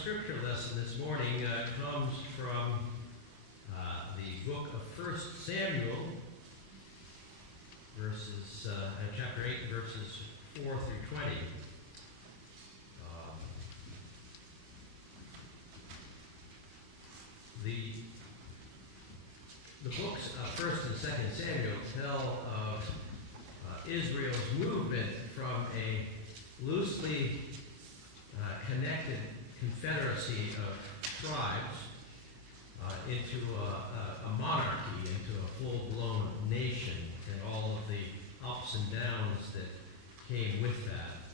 scripture lesson this morning comes from the book of 1 Samuel, chapter 8, verses 4 through 20. The books of 1 and 2 Samuel tell of Israel's movement from a loosely connected confederacy of tribes into a monarchy, into a full-blown nation, and all of the ups and downs that came with that.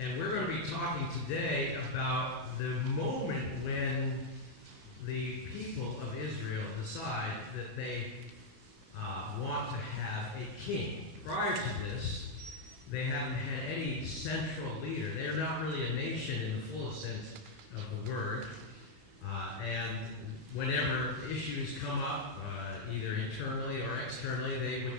And we're going to be talking today about the moment when the people of Israel decide that they want to have a king. Prior to this, they haven't had any central leader. They're not really a nation in the fullest sense of the word. And whenever issues come up, either internally or externally, they would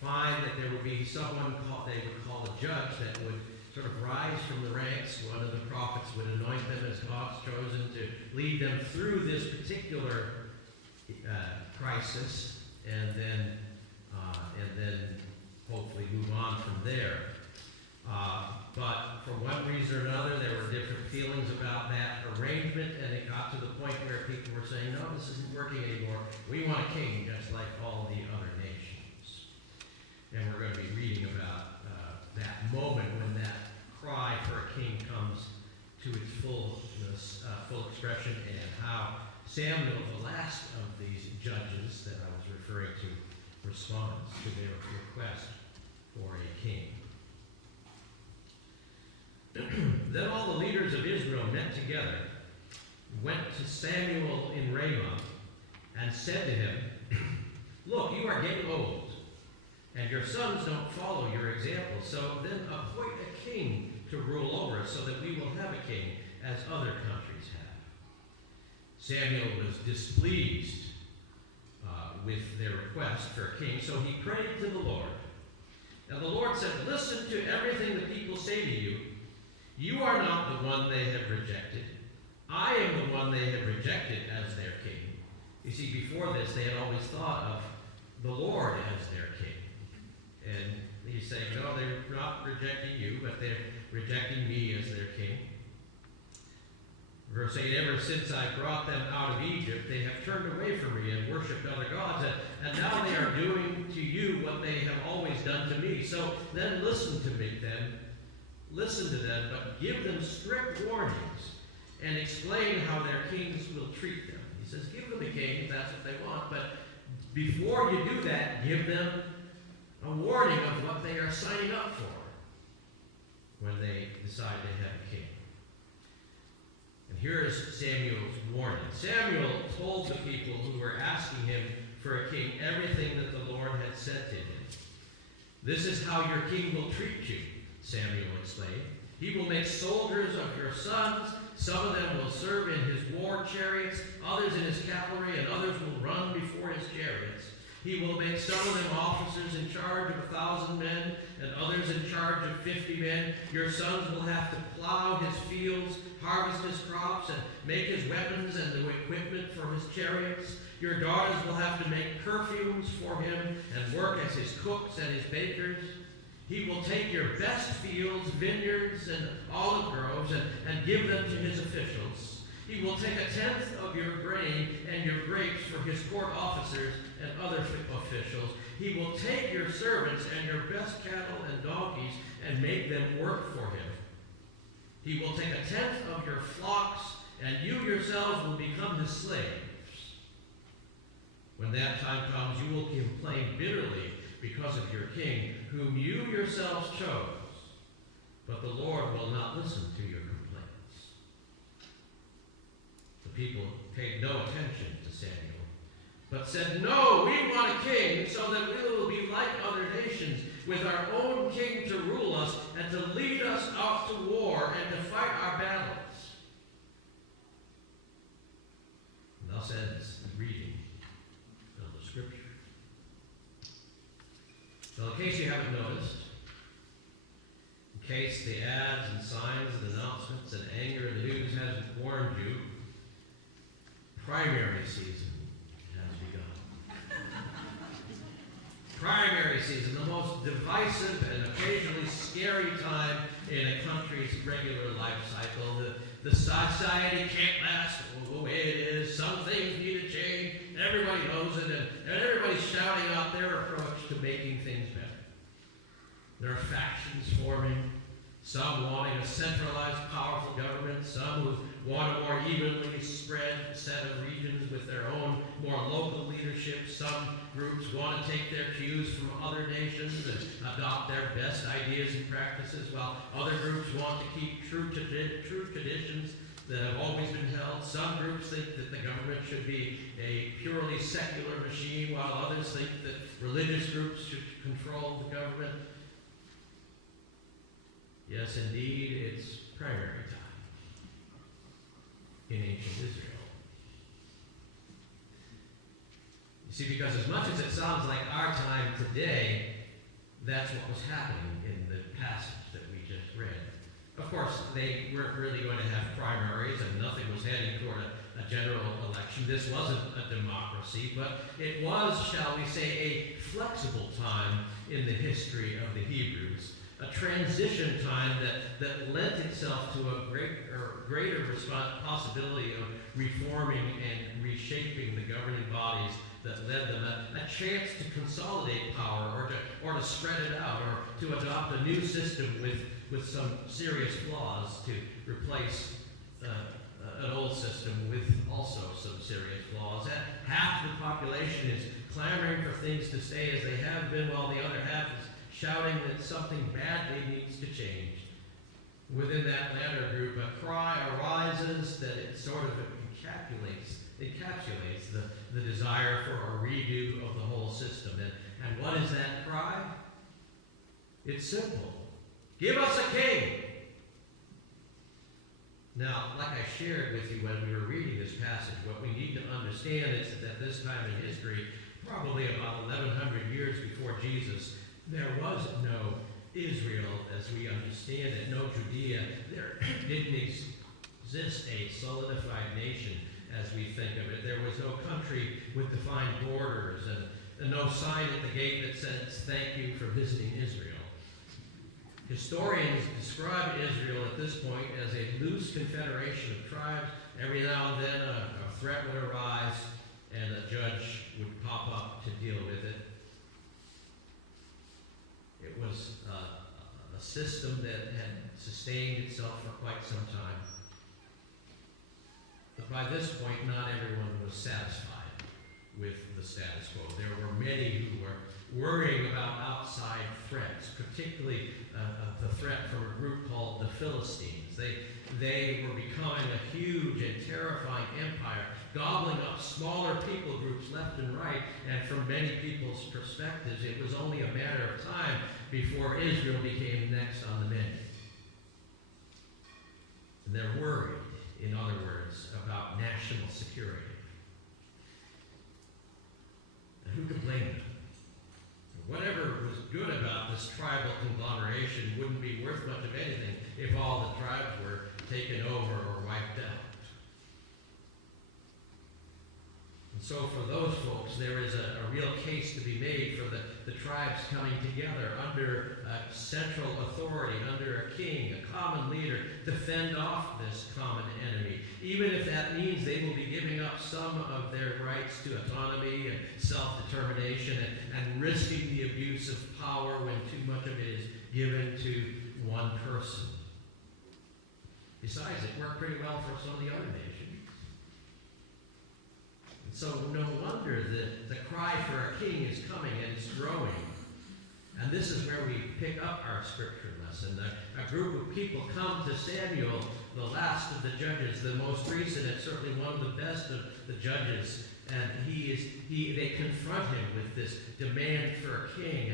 find that there would be someone they would call a judge that would sort of rise from the ranks. One of the prophets would anoint them as God's chosen to lead them through this particular crisis, and then hopefully move on from there. But for one reason or another, there were different feelings about that arrangement, and it got to the point where people were saying, no, this isn't working anymore. We want a king just like all the other nations. And we're going to be reading about that moment when that cry for a king comes to its full expression, and how Samuel, the last of these judges that I was referring to, responds to their request for a king. Then all the leaders of Israel met together, went to Samuel in Ramah, and said to him, "Look, you are getting old, and your sons don't follow your example. So then appoint a king to rule over us, so that we will have a king as other countries have." Samuel was displeased with their request for a king, so he prayed to the Lord. And the Lord said, "Listen to everything the people say to you. You are not the one they have rejected. I am the one they have rejected as their king." You see, before this, they had always thought of the Lord as their king. And he's saying, no, they're not rejecting you, but they're rejecting me as their king. Verse 8, "Ever since I brought them out of Egypt, they have turned away from me and worshipped other gods, and now they are doing to you what they have always done to me. So then listen to them, but give them strict warnings, and explain how their kings will treat them." He says, give them a king if that's what they want, but before you do that, give them a warning of what they are signing up for when they decide they have a king. And here is Samuel's warning. Samuel told the people who were asking him for a king everything that the Lord had said to him. "This is how your king will treat you," Samuel explained. "He will make soldiers of your sons. Some of them will serve in his war chariots, others in his cavalry, and others will run before his chariots. He will make some of them officers in charge of 1,000 men, and others in charge of 50 men. Your sons will have to plow his fields, harvest his crops, and make his weapons and the equipment for his chariots. Your daughters will have to make perfumes for him and work as his cooks and his bakers. He will take your best fields, vineyards, and olive groves and give them to his officials. He will take 1/10 of your grain and your grapes for his court officers and other officials. He will take your servants and your best cattle and donkeys and make them work for him. He will take 1/10 of your flocks, and you yourselves will become his slaves. When that time comes, you will complain bitterly because of your king, whom you yourselves chose. But the Lord will not listen to your complaints." The people paid no attention to Samuel, but said, "No, we want a king so that we will be like other nations, with our own king to rule us and to lead us out to war and to fight our battles." And thus ends the reading of the scripture. Now, in case you haven't noticed, in case the ads and signs and announcements and anger in the news has warned you, primary season has begun. Primary season, the most divisive and occasionally scary time in a country's regular life cycle. The society can't last the way it is. Some things need to change. Everybody knows it, and everybody's shouting out their approach to making things better. There are factions forming, some wanting a centralized, powerful government, some who want a more evenly spread set of regions with their own more local leadership. Some groups want to take their cues from other nations and adopt their best ideas and practices, while other groups want to keep true traditions that have always been held. Some groups think that the government should be a purely secular machine, while others think that religious groups should control the government. Yes, indeed, it's primary time in ancient Israel. You see, because as much as it sounds like our time today, that's what was happening in the passage that we just read. Of course, they weren't really going to have primaries, and nothing was heading toward a general election. This wasn't a democracy, but it was, shall we say, a flexible time in the history of the Hebrews. A transition time that lent itself to a greater possibility of reforming and reshaping the governing bodies that led them, a chance to consolidate power or to spread it out, or to adopt a new system with some serious flaws to replace an old system with also some serious flaws. Half the population is clamoring for things to stay as they have been, while the other half is shouting that something badly needs to change. Within that latter group, a cry arises that it sort of encapsulates the desire for a redo of the whole system. And what is that cry? It's simple. Give us a king! Now, like I shared with you when we were reading this passage, what we need to understand is that at this time in history, probably about 1,100 years before Jesus, there was no Israel as we understand it, no Judea. There didn't exist a solidified nation as we think of it. There was no country with defined borders and no sign at the gate that says, "Thank you for visiting Israel." Historians describe Israel at this point as a loose confederation of tribes. Every now and then a threat would arise and a judge would pop up to deal with it. It was a system that had sustained itself for quite some time. But by this point, not everyone was satisfied with the status quo. There were many who were worrying about outside threats, particularly the threat from a group called the Philistines. They were becoming a huge and terrifying empire, gobbling up smaller people groups left and right, and from many people's perspectives, it was only a matter of time before Israel became next on the menu. They're worried, in other words, about national security. And who could blame them? Whatever was good about this tribal conglomeration wouldn't be worth much of anything if all the tribes were taken over or wiped out. And so for those folks, there is a real case to be made for the tribes coming together under a central authority, under a king, a common leader, to fend off this common enemy, even if that means they will be giving up some of their rights to autonomy and self-determination and risking the abuse of power when too much of it is given to one person. Besides, it worked pretty well for some of the other nations. And so no wonder that the cry for a king is coming and it's growing. And this is where we pick up our scripture lesson. A group of people come to Samuel, the last of the judges, the most recent and certainly one of the best of the judges. And they confront him with this demand for a king.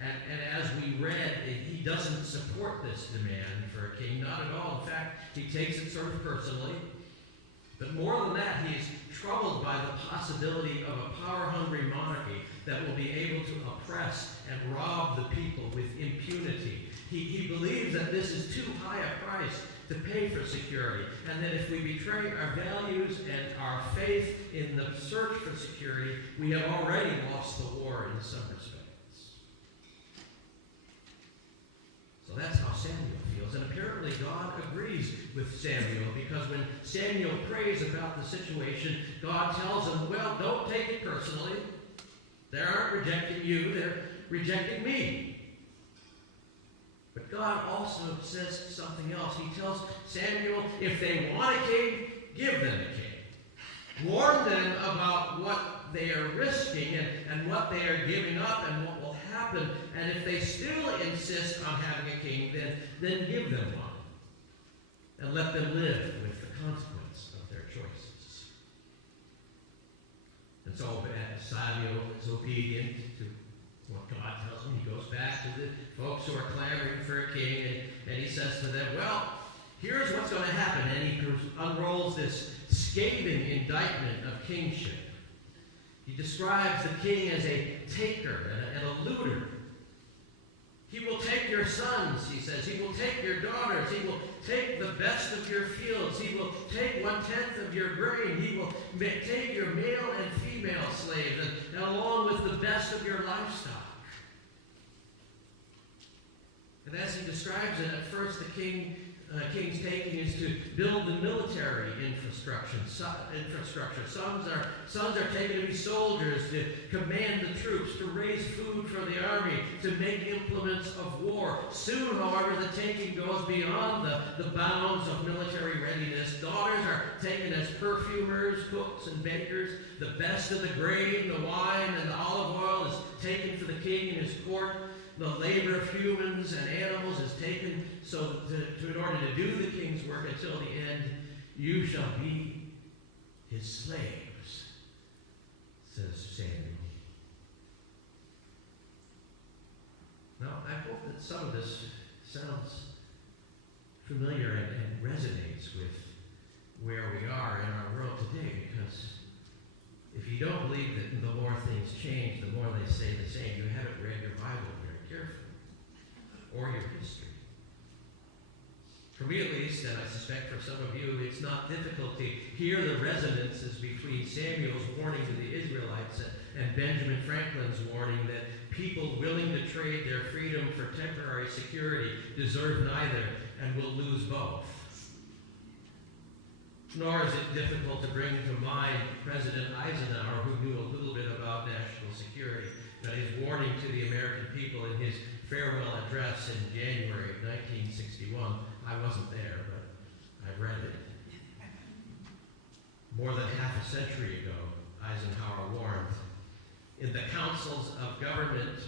And as we read, he doesn't support this demand for a king, not at all. In fact, he takes it sort of personally. But more than that, he is troubled by the possibility of a power-hungry monarchy that will be able to oppress and rob the people with impunity. He believes that this is too high a price to pay for security. And that if we betray our values and our faith in the search for security, we have already lost the war in some respects. So that's how Samuel feels. And apparently God agrees with Samuel, because when Samuel prays about the situation, God tells him, well, don't take it personally. They aren't rejecting you, they're rejecting me. But God also says something else. He tells Samuel, if they want a king, give them a king. Warn them about what they are risking and what they are giving up and what will happen. And if they still insist on having a king, then give them one. And let them live with the consequence of their choices. And so Samuel is obedient to what God tells him. He goes back to the folks who are clamoring for a king, and he says to them, well, here's what's going to happen. And he unrolls this scathing indictment of kingship. He describes the king as a taker and a looter. He will take your sons, he says. He will take your daughters. He will take the best of your fields. He will take 1/10 of your grain. He will take your male and female slaves, and along with the best of your livestock. And as he describes it, at first the king's taking is to build the military infrastructure. Sons are taken to be soldiers, to command the troops, to raise food for the army, to make implements of war. Soon, however, the taking goes beyond the bounds of military readiness. Daughters are taken as perfumers, cooks, and bakers. The best of the grain, the wine, and the olive oil is taken for the king and his court. The labor of humans and animals is taken in order to do the king's work until the end. You shall be his slaves, says Samuel. Now, I hope that some of this sounds familiar and resonates with where we are in our world today, because if you don't believe that the more things change, the more they stay the same, you haven't read your Bible very carefully, or your history. For me at least, and I suspect for some of you, it's not difficult to hear the resonances between Samuel's warning to the Israelites and Benjamin Franklin's warning that people willing to trade their freedom for temporary security deserve neither and will lose both. Nor is it difficult to bring to mind President Eisenhower, who knew a little bit about national security, and his warning to the American people in his farewell address in January of 1961. I wasn't there, but I read it. More than half a century ago, Eisenhower warned, in the councils of government,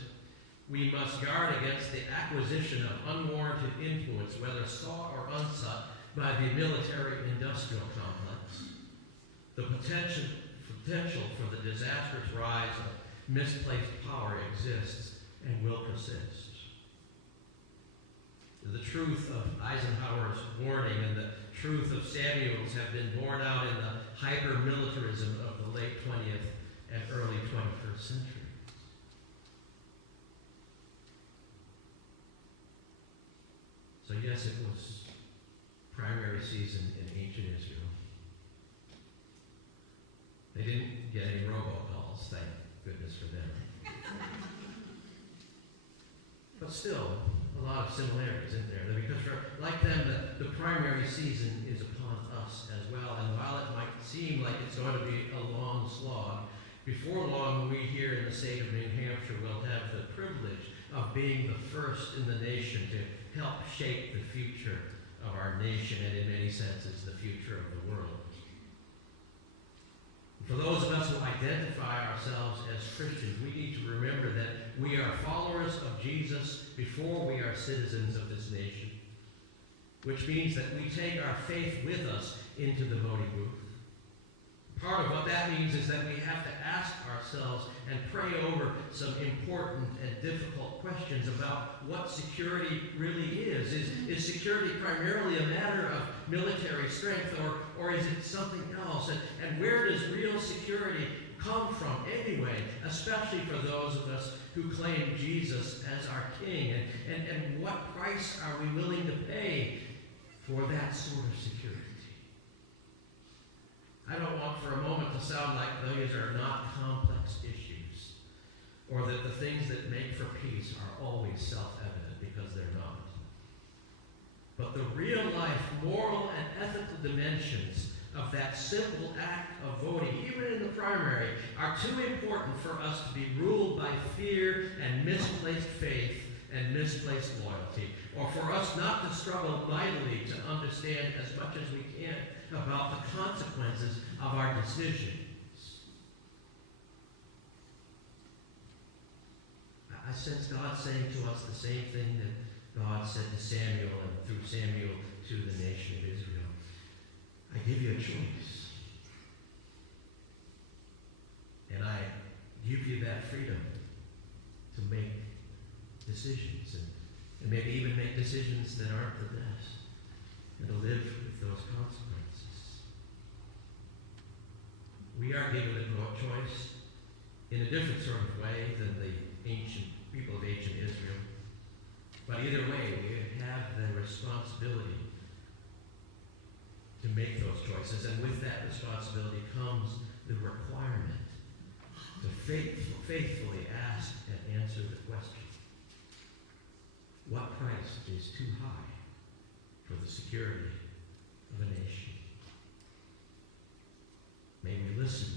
we must guard against the acquisition of unwarranted influence, whether sought or unsought, by the military-industrial complex. The potential for the disastrous rise of misplaced power exists and will persist. The truth of Eisenhower's warning and the truth of Samuel's have been borne out in the hyper-militarism of the late 20th and early 21st century. So yes, it was primary season in ancient Israel. They didn't get any robocalls, thank goodness for them. But still, a lot of similarities in there, because like them, the primary season is upon us as well. And while it might seem like it's going to be a long slog, before long we here in the state of New Hampshire will have the privilege of being the first in the nation to help shape the future of our nation, and in many senses the future of the world. For those of us who identify ourselves as Christians, we need to remember that we are followers of Jesus before we are citizens of this nation, which means that we take our faith with us into the voting booth. Part of what that means is that we have to ask ourselves and pray over some important and difficult questions about what security really is. Is security primarily a matter of military strength, or is it something else? And where does real security come from anyway, especially for those of us who claim Jesus as our King? And what price are we willing to pay for that sort of security. I don't want for a moment to sound like these are not complex issues, or that the things that make for peace are always self-evident, because they're not. But the real-life moral and ethical dimensions of that simple act of voting, even in the primary, are too important for us to be ruled by fear and misplaced faith and misplaced loyalty, or for us not to struggle mightily to understand as much as we can about the consequences of our decisions. I sense God saying to us the same thing that God said to Samuel and through Samuel to the nation of Israel. I give you a choice. And I give you that freedom to make decisions and maybe even make decisions that aren't the best, and to live with those consequences. We are given a choice in a different sort of way than the ancient people of ancient Israel. But either way, we have the responsibility to make those choices, and with that responsibility comes the requirement to faithfully ask and answer the question: what price is too high for the security of a nation? May we listen